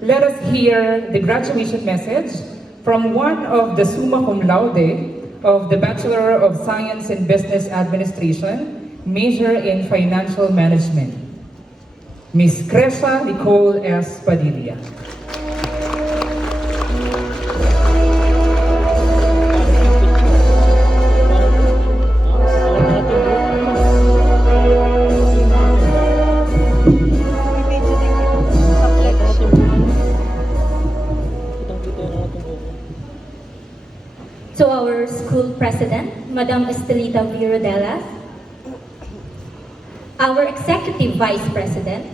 Let us hear the graduation message from one of the summa cum laude of the Bachelor of Science in Business Administration, major in Financial Management, Ms. Cresha Nicole S. Padilla. To our school president, Madam Estelita Virodelas, our executive vice president,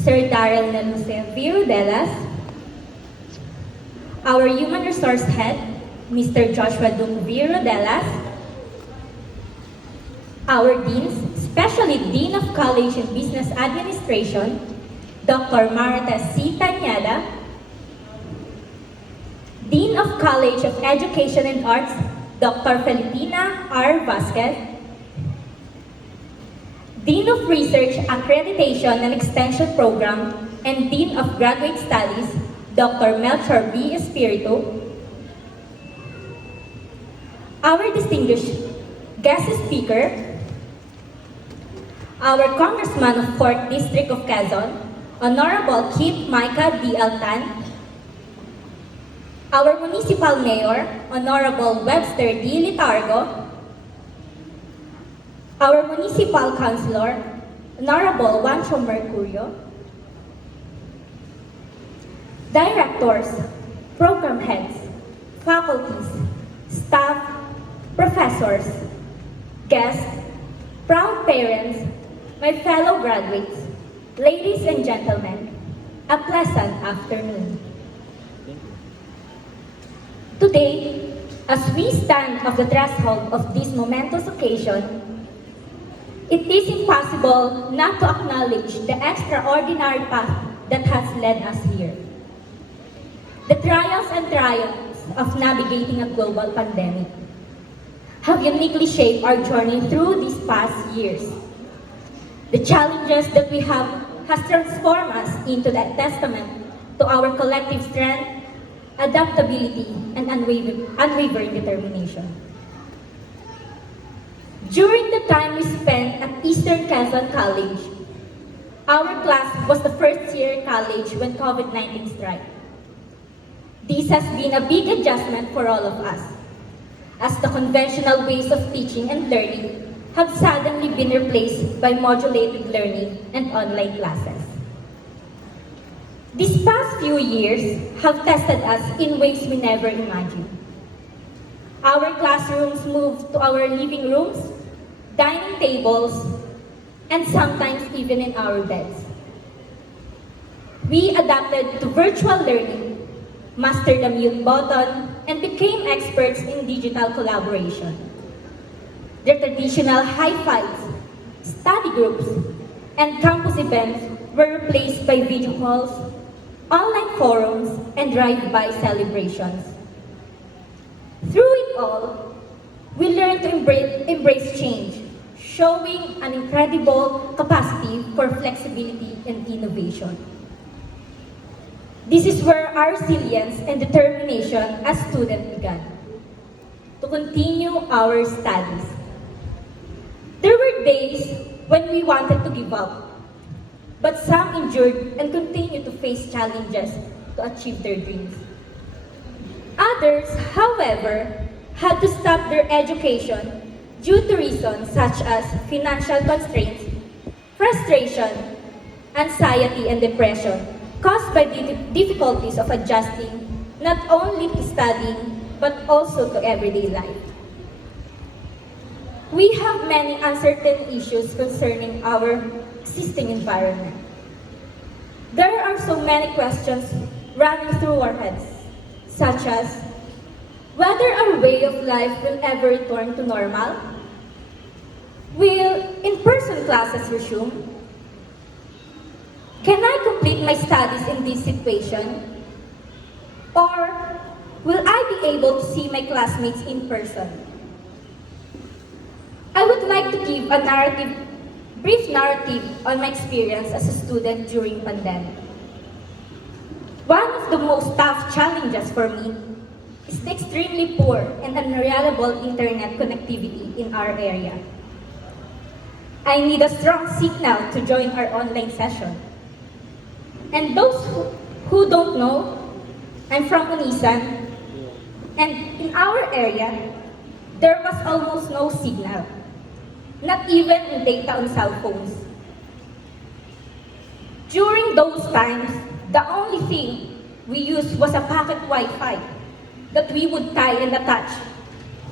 Sir Daryl Neluce Virodelas, our human resource head, Mr. Joshua Dung Virodelas, our deans, especially Dean of College and Business Administration, Dr. Marta C. Tanyada, Dean of College of Education and Arts, Dr. Felipina R. Vasquez, Dean of Research, Accreditation and Extension Program, and Dean of Graduate Studies, Dr. Melchor B. Espiritu, our distinguished guest speaker, our Congressman of 4th District of Quezon, Honorable Kit Micah D. Altan, our Municipal Mayor, Honorable Webster D. Litargo, our Municipal Councilor, Honorable Juancho Mercurio, Directors, Program Heads, Faculties, Staff, Professors, Guests, proud parents, my fellow graduates, ladies and gentlemen, a pleasant afternoon. Today, as we stand at the threshold of this momentous occasion, it is impossible not to acknowledge the extraordinary path that has led us here. The trials and triumphs of navigating a global pandemic have uniquely shaped our journey through these past years. The challenges that we have has transformed us into a testament to our collective strength, adaptability, and unwavering determination. During the time we spent at Eastern Quezon College, our class was the first year college when COVID-19 struck. This has been a big adjustment for all of us, as the conventional ways of teaching and learning have suddenly been replaced by modulated learning and online classes. These past few years have tested us in ways we never imagined. Our classrooms moved to our living rooms, dining tables, and sometimes even in our beds. We adapted to virtual learning, mastered the mute button, and became experts in digital collaboration. The traditional high fives, study groups, and campus events were replaced by video calls, online forums, and drive-by celebrations. Through it all, we learned to embrace change, showing an incredible capacity for flexibility and innovation. This is where our resilience and determination as students began, to continue our studies. There were days when we wanted to give up, but some endured and continued to face challenges to achieve their dreams. Others, however, had to stop their education due to reasons such as financial constraints, frustration, anxiety, and depression caused by the difficulties of adjusting not only to studying but also to everyday life. We have many uncertain issues concerning our existing environment. There are so many questions running through our heads, such as whether our way of life will ever return to normal? Will in-person classes resume? Can I complete my studies in this situation? Or will I be able to see my classmates in person? I would like to give a brief narrative on my experience as a student during pandemic. One of the most tough challenges for me is the extremely poor and unreliable internet connectivity in our area. I need a strong signal to join our online session. And those who don't know, I'm from Unisan, and in our area, there was almost no signal, not even in data on cell phones. During those times, the only thing we used was a pocket Wi-Fi that we would tie and attach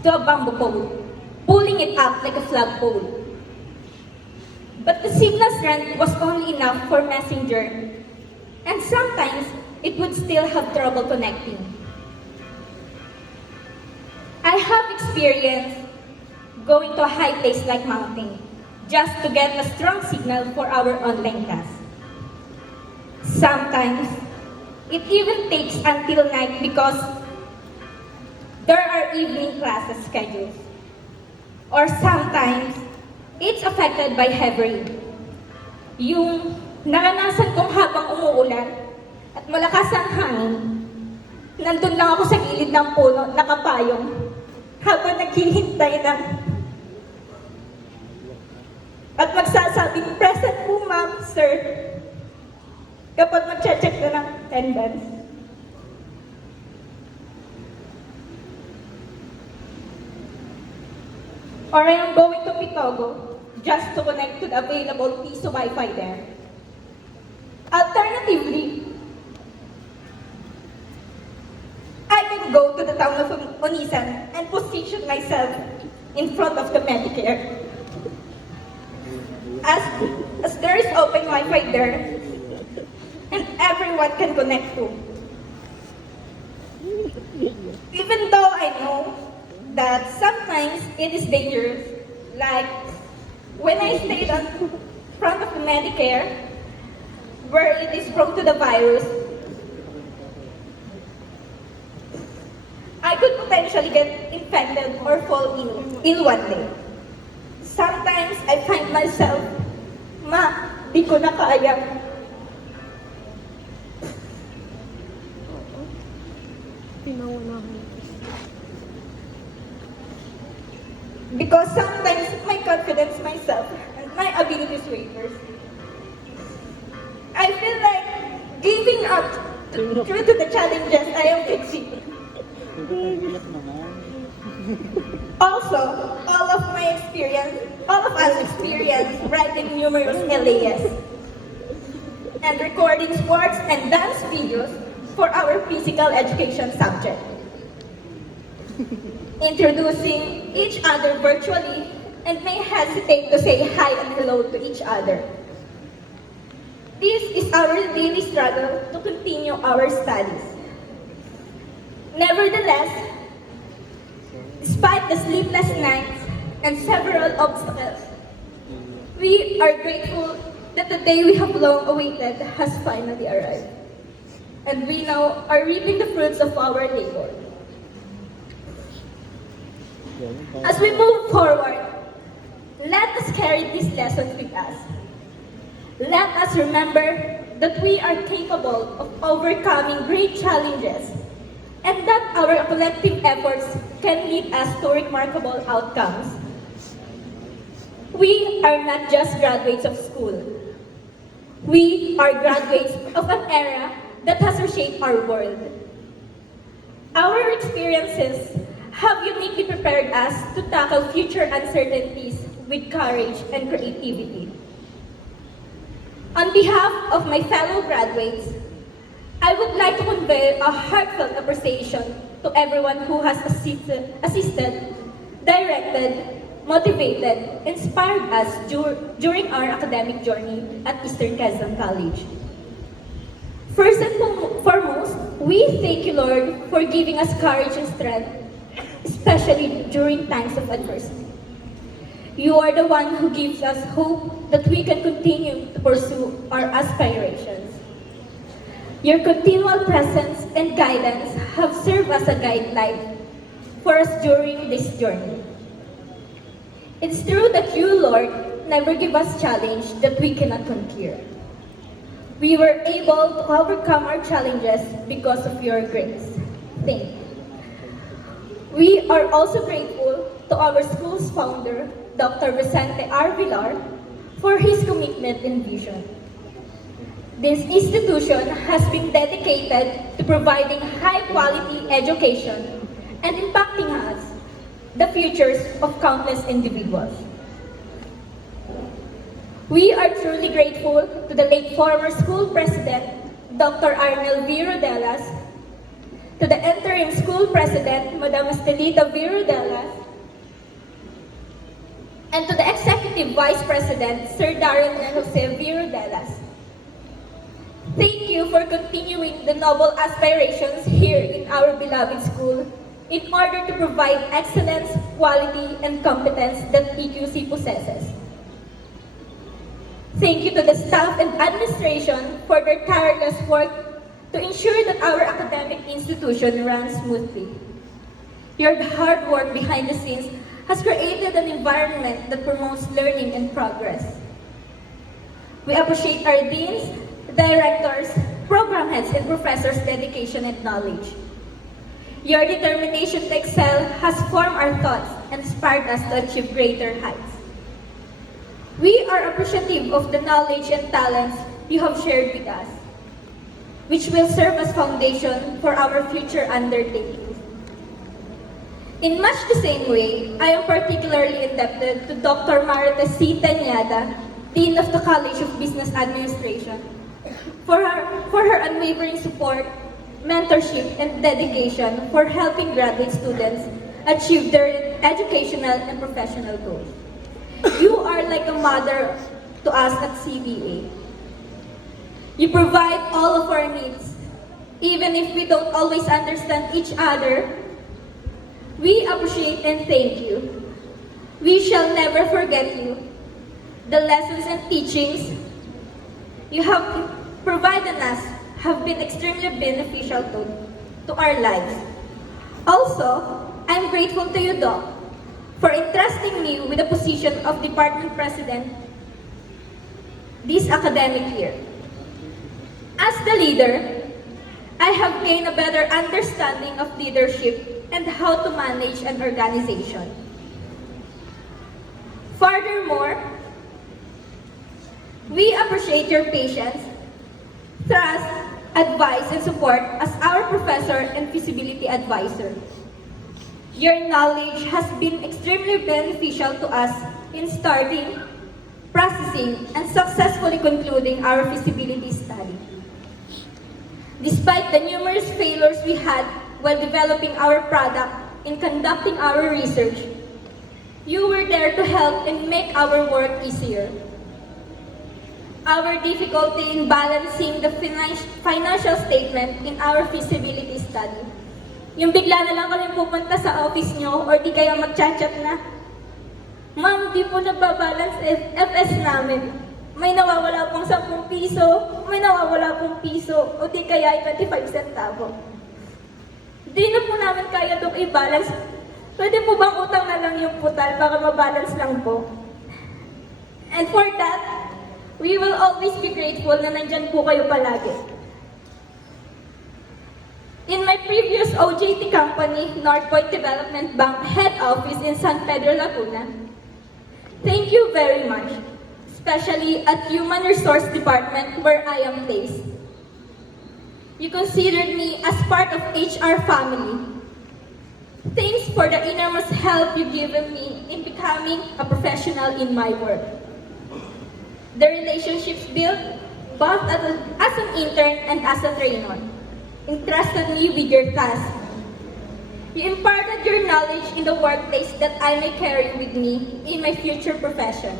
to a bamboo pole, pulling it up like a flagpole. But the signal strength was only enough for messenger, and sometimes it would still have trouble connecting. I have experience going to a high place like mountain just to get a strong signal for our online class. Sometimes, it even takes until night because there are evening classes scheduled. Or sometimes, it's affected by heavy rain. Yung naranasan kong habang umuulan at malakas ang hangin, nandun lang ako sa gilid ng puno, nakapayong, habang naghihintay ng at magsasabing, present po ma'am, sir, kapag mag-check na ng attendance. Or I am going to Pitogo just to connect to the available piso Wi-Fi there. Alternatively, I can go to the town of Onisan and position myself in front of the Medicare. As there is open Wi-Fi there, and everyone can connect to. Even though I know that sometimes it is dangerous, like when I stayed in front of the Medicare, where it is prone to the virus, I could potentially get infected or fall ill one day. Sometimes I find myself, di ko na kaya. Because sometimes my confidence myself and my abilities wavers. I feel like giving up due to the challenges I am facing. Also, all of us experience writing numerous LAS and recording sports and dance videos for our physical education subject. Introducing each other virtually and may hesitate to say hi and hello to each other. This is our daily struggle to continue our studies. Nevertheless, despite the sleepless nights and several obstacles, we are grateful that the day we have long awaited has finally arrived. And we now are reaping the fruits of our labor. As we move forward, let us carry these lessons with us. Let us remember that we are capable of overcoming great challenges and that our collective efforts can lead us to remarkable outcomes. We are not just graduates of school. We are graduates of an era that has reshaped our world. Our experiences have uniquely prepared us to tackle future uncertainties with courage and creativity. On behalf of my fellow graduates, I would like to convey a heartfelt appreciation to everyone who has assisted, directed, motivated, inspired us during our academic journey at Eastern Quezon College. First and foremost, we thank you, Lord, for giving us courage and strength, especially during times of adversity. You are the one who gives us hope that we can continue to pursue our aspirations. Your continual presence and guidance have served as a guideline for us during this journey. It's true that you, Lord, never give us challenge that we cannot conquer. We were able to overcome our challenges because of your grace. Thank you. We are also grateful to our school's founder, Dr. Vicente R. Villar, for his commitment and vision. This institution has been dedicated to providing high-quality education and impacting us, the futures of countless individuals. We are truly grateful to the late former school president, Dr. Arnel V. Rodelas, to the interim school president, Madam Estelita V. Rodelas, and to the executive vice president, Sir Darren and Jose V. Rodelas. Thank you for continuing the noble aspirations here in our beloved school in order to provide excellence, quality, and competence that PQC possesses. Thank you to the staff and administration for their tireless work to ensure that our academic institution runs smoothly. Your hard work behind the scenes has created an environment that promotes learning and progress. We appreciate our deans, directors, program heads, and professors' dedication and knowledge. Your determination to excel has formed our thoughts and inspired us to achieve greater heights. We are appreciative of the knowledge and talents you have shared with us, which will serve as foundation for our future undertakings. In much the same way, I am particularly indebted to Dr. Marites C. Tañada, Dean of the College of Business Administration, for her unwavering support, mentorship, and dedication for helping graduate students achieve their educational and professional goals. You are like a mother to us at CBA. You provide all of our needs, even if we don't always understand each other. We appreciate and thank you. We shall never forget you. The lessons and teachings you have provided us have been extremely beneficial to our lives. Also, I'm grateful to you, Doc, for entrusting me with the position of Department President this academic year. As the leader, I have gained a better understanding of leadership and how to manage an organization. Furthermore, we appreciate your patience, trust, advice, and support as our professor and feasibility advisor. Your knowledge has been extremely beneficial to us in starting, processing, and successfully concluding our feasibility study. Despite the numerous failures we had while developing our product and conducting our research, you were there to help and make our work easier. Our difficulty in balancing the financial statement in our feasibility study. Yung bigla na lang kami pupunta sa office nyo or di kaya mag-chat-chat na, Ma'am, di po nagbabalance FS namin. May nawawala pong 10 piso, may nawawala pong piso, o di kaya 25 centavo. Di na po namin kaya itong i-balance. Pwede po bang utang na lang yung putal para mabalance lang po? And for that, we will always be grateful na nandyan po kayo palagi. In my previous OJT company, North Point Development Bank Head Office in San Pedro, Laguna, thank you very much, especially at Human Resource Department where I am placed. You considered me as part of HR family. Thanks for the enormous help you've given me in becoming a professional in my work. The relationships built both as an intern and as a trainer entrusted me with your task. You imparted your knowledge in the workplace that I may carry with me in my future profession.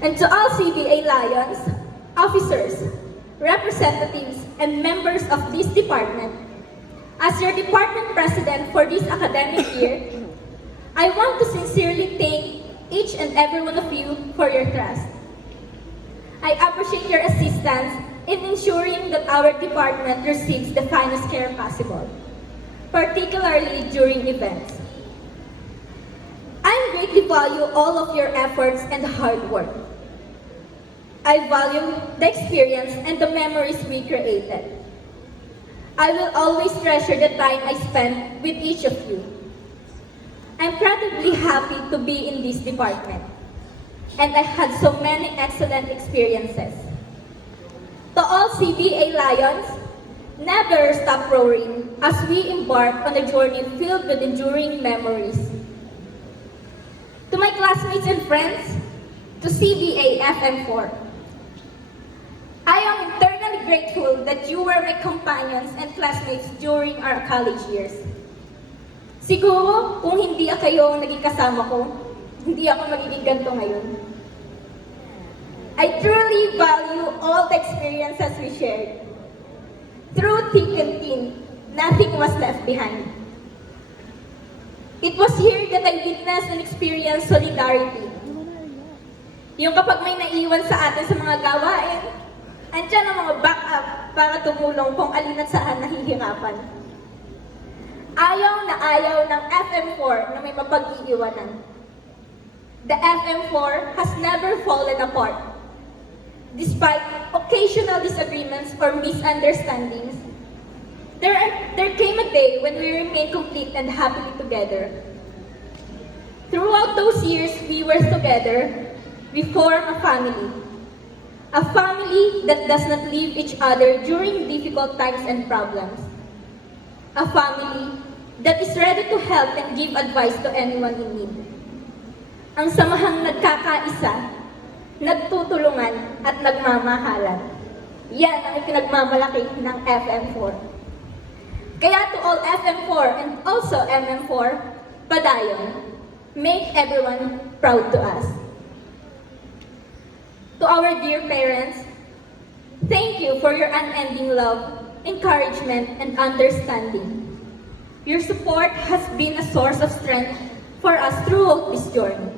And to all CBA Lions, officers, representatives, and members of this department, as your department president for this academic year, I want to sincerely thank each and every one of you for your trust. I appreciate your assistance in ensuring that our department receives the finest care possible, particularly during events. I greatly value all of your efforts and hard work. I value the experience and the memories we created. I will always treasure the time I spent with each of you. I'm incredibly happy to be in this department, and I had so many excellent experiences. To all CBA Lions, never stop roaring as we embark on a journey filled with enduring memories. To my classmates and friends, to CBA FM4, I am eternally grateful that you were my companions and classmates during our college years. Siguro, kung hindi kayo ang naging kasama ko, hindi ako magiging ganito ngayon. I truly value all the experiences we shared. Through thick and thin, nothing was left behind. It was here that I witnessed and experienced solidarity. Yung kapag may naiwan sa atin sa mga gawain, andyan ang mga backup para tumulong kung alin at saan nahihirapan. Ayaw na ayaw ng FM4 na may mapag-iiwanan. The FM4 has never fallen apart. Despite occasional disagreements or misunderstandings, there came a day when we remained complete and happily together. Throughout those years we were together, we formed a family. A family that does not leave each other during difficult times and problems. A family that is ready to help and give advice to anyone in need. Ang samahang nagkakaisa, nagtutulungan at nagmamahalan. Yan ang pinagmamalaki ng FM4. Kaya to all FM4 and also MM4, padayon, make everyone proud to us. To our dear parents, thank you for your unending love, encouragement, and understanding. Your support has been a source of strength for us throughout this journey.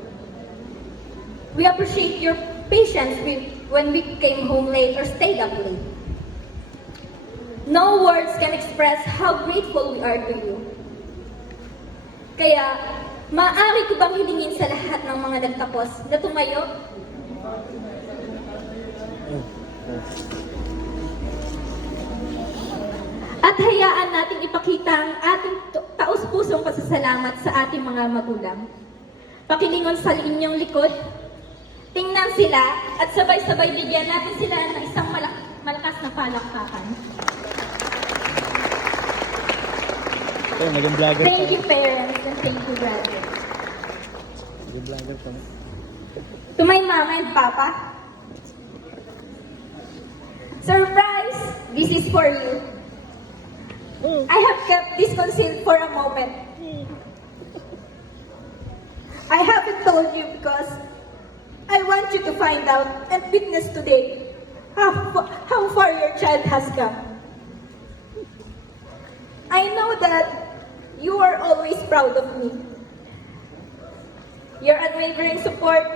We appreciate your patience when we came home late or stayed up late. No words can express how grateful we are to you. Kaya, maaari ko bang hilingin sa lahat ng mga nagtapos na tumayo? At hayaan natin ipakita ang ating taus-pusong pasasalamat sa ating mga magulang. Pakilingon sa inyong likod, tingnan sila at sabay-sabay bigyan natin sila ng isang malakas na palakpakan. Naging vlogger pa. Thank you parents and thank you brother. Naging vlogger pa. To my mama and papa, surprise! This is for you. I have kept this concealed for a moment. I haven't told you because I want you to find out and witness today how far your child has come. I know that you are always proud of me. Your unwavering support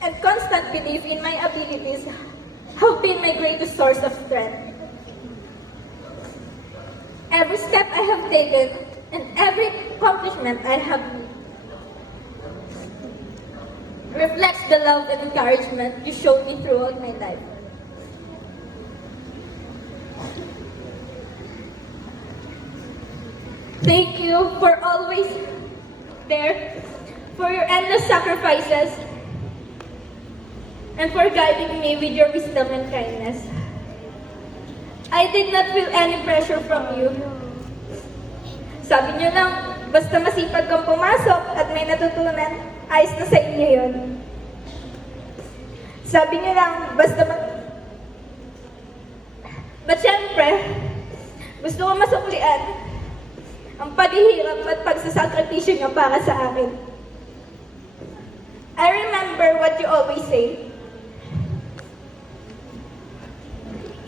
and constant belief in my abilities have been my greatest source of strength. Every step I have taken and every accomplishment I have made reflects the love and encouragement you showed me throughout my life. Thank you for always there, for your endless sacrifices, and for guiding me with your wisdom and kindness. I did not feel any pressure from you. Sabi niyo lang, basta masipag kang pumasok at may natutunan, ayos na sa inyo yun. Sabi niyo lang, basta But syempre, gusto ko masuklian ang paghihirap at pagsasakripisyo niyo para sa akin. I remember what you always say.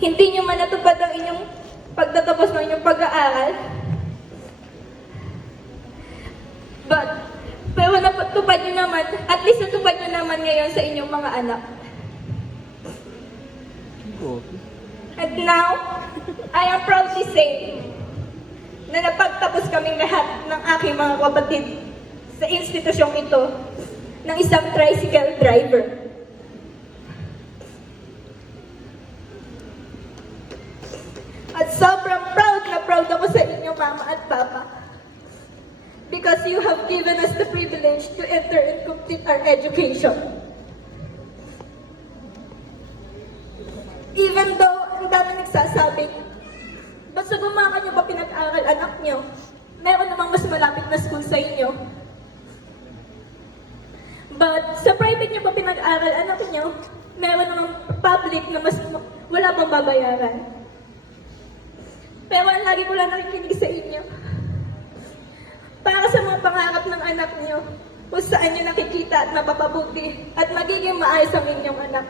Hindi niyo man natupad ang inyong pagtatapos ng inyong pag-aaral. Pero natupad niyo naman, at least natupad niyo naman ngayon sa inyong mga anak. And now, I am proudly saying na napagtapos kaming lahat ng aking mga kapatid sa institusyong ito ng isang tricycle driver. Sobrang proud na proud ako sa inyo, Mama at Papa. Because you have given us the privilege to enter and complete our education. Even though ang dami nagsasabing, ba't sa gumama niyo ba pinag-aral anak niyo? Meron namang mas malapit na school sa inyo. But sa private niyo ba pinag-aral anak niyo? Meron namang public na mas wala pang babayaran. Pero ang lagi ko lang nakikinig sa inyo. Para sa mga pangarap ng anak niyo, kung saan niyo nakikita at mapapabuti at magiging maayos ang inyong anak.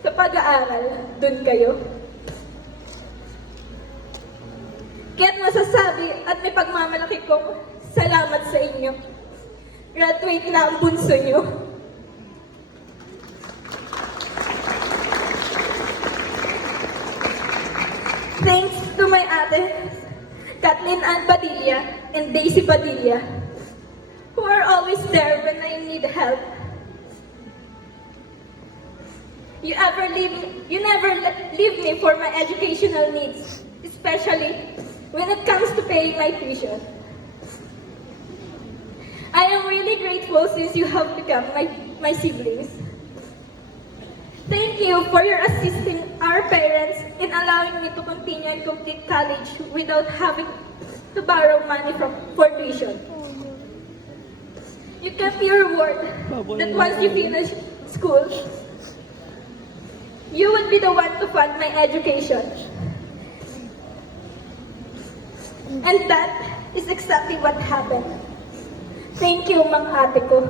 Sa pag-aaral, dun kayo. Kaya't masasabi at may pagmamalaki kong salamat sa inyo. Graduate na ang bunso niyo. Thanks to my ate, Kathleen Ann Padilla and Daisy Padilla, who are always there when I need help. You never leave me for my educational needs, especially when it comes to paying my tuition. I am really grateful since you have become my siblings. Thank you for your assisting our parents in allowing me to continue and complete college without having to borrow money for tuition. You kept your word that once you finish school, you would be the one to fund my education. And that is exactly what happened. Thank you, mga ate ko.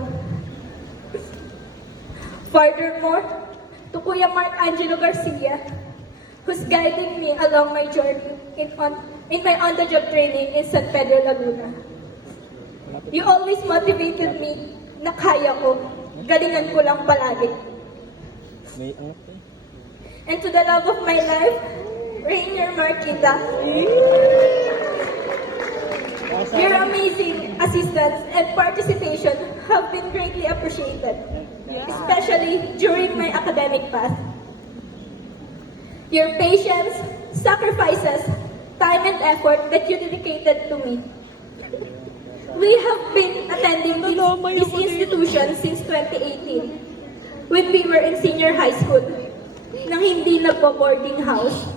Furthermore, to Kuya Mark Angelo Garcia, who's guiding me along my journey in my on-the-job training in San Pedro, Laguna. You always motivated me na kaya ko, galingan ko lang palagi. May angat eh. And to the love of my life, Rainier Marquita. Your amazing assistance and participation have been greatly appreciated, especially during my academic path. Your patience, sacrifices, time and effort that you dedicated to me. We have been attending this institution since 2018, when we were in senior high school, nang hindi nagpo-boarding house.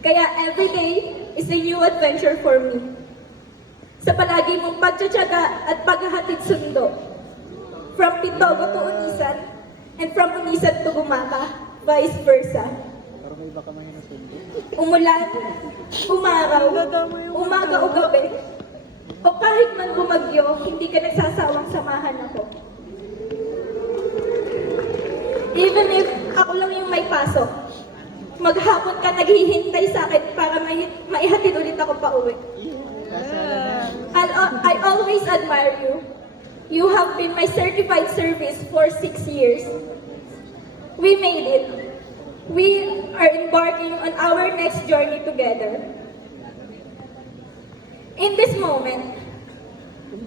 Kaya every day is a new adventure for me. Sa palagi mong pagtsatsaga at paghahatid sundo. From Pitogo to Unisan, and from Unisan to Gumaka, vice versa. Parang may iba ka man yung nasundo. Umulan, umaraw, umaga o gabi, o kahit man bumagyo, hindi ka nagsasawang samahan ako. Even if ako lang yung may pasok, maghapon ka naghihintay sa akin para maihatid ulit ako pa uwi. I always admire you. You have been my certified service for 6 years. We made it. We are embarking on our next journey together. In this moment,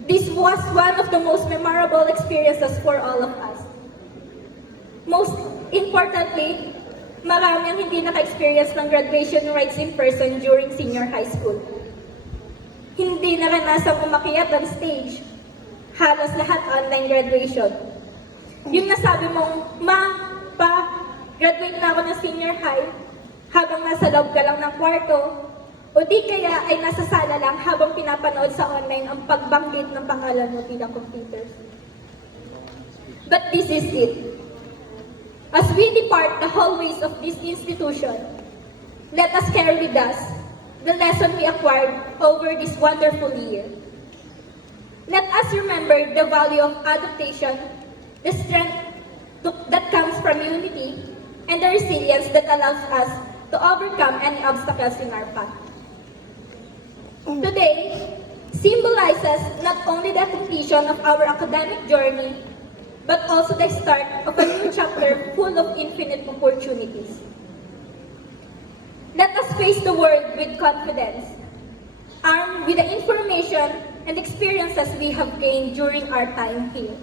this was one of the most memorable experiences for all of us. Most importantly, marami ang hindi naka-experience ng graduation rites in person during senior high school. Hindi naranasang umakyat ang stage. Halos lahat online graduation. Yung nasabi mong, Ma, Pa, graduate na ako ng senior high, habang nasa loob ka lang ng kwarto, o di kaya ay nasa sala lang habang pinapanood sa online ang pagbanggit ng pangalan mo bilang computer. But this is it. As we depart the hallways of this institution, let us carry with us the lesson we acquired over this wonderful year. Let us remember the value of adaptation, the strength that comes from unity, and the resilience that allows us to overcome any obstacles in our path. Today symbolizes not only the completion of our academic journey, but also the start of a new chapter full of infinite opportunities. Let us face the world with confidence, armed with the information and experiences we have gained during our time here.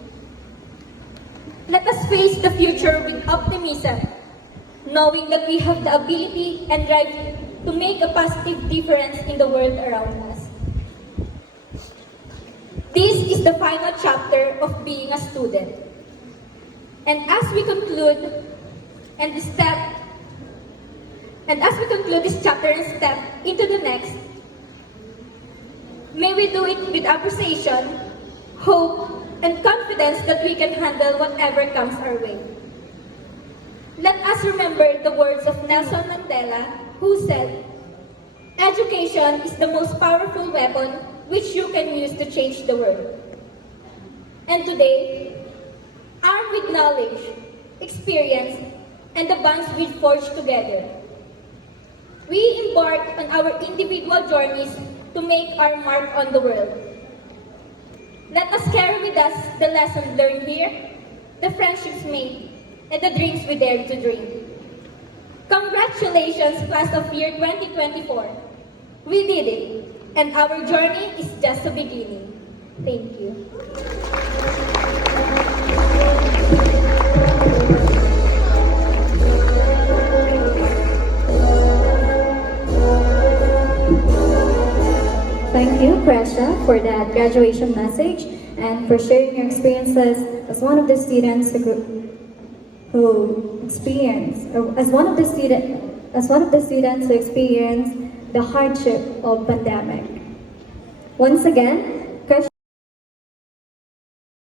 Let us face the future with optimism, knowing that we have the ability and drive to make a positive difference in the world around us. This is the final chapter of being a student. And as we conclude this chapter and step into the next, may we do it with appreciation, hope, and confidence that we can handle whatever comes our way. Let us remember the words of Nelson Mandela, who said, "Education is the most powerful weapon which you can use to change the world." And today, armed with knowledge, experience, and the bonds we forge together, we embark on our individual journeys to make our mark on the world. Let us carry with us the lessons learned here, the friendships made, and the dreams we dared to dream. Congratulations, class of year 2024. We did it, and our journey is just the beginning. Thank you. Thank you, Presha, for that graduation message and for sharing your experiences as one of the students who experienced the hardship of pandemic. Once again,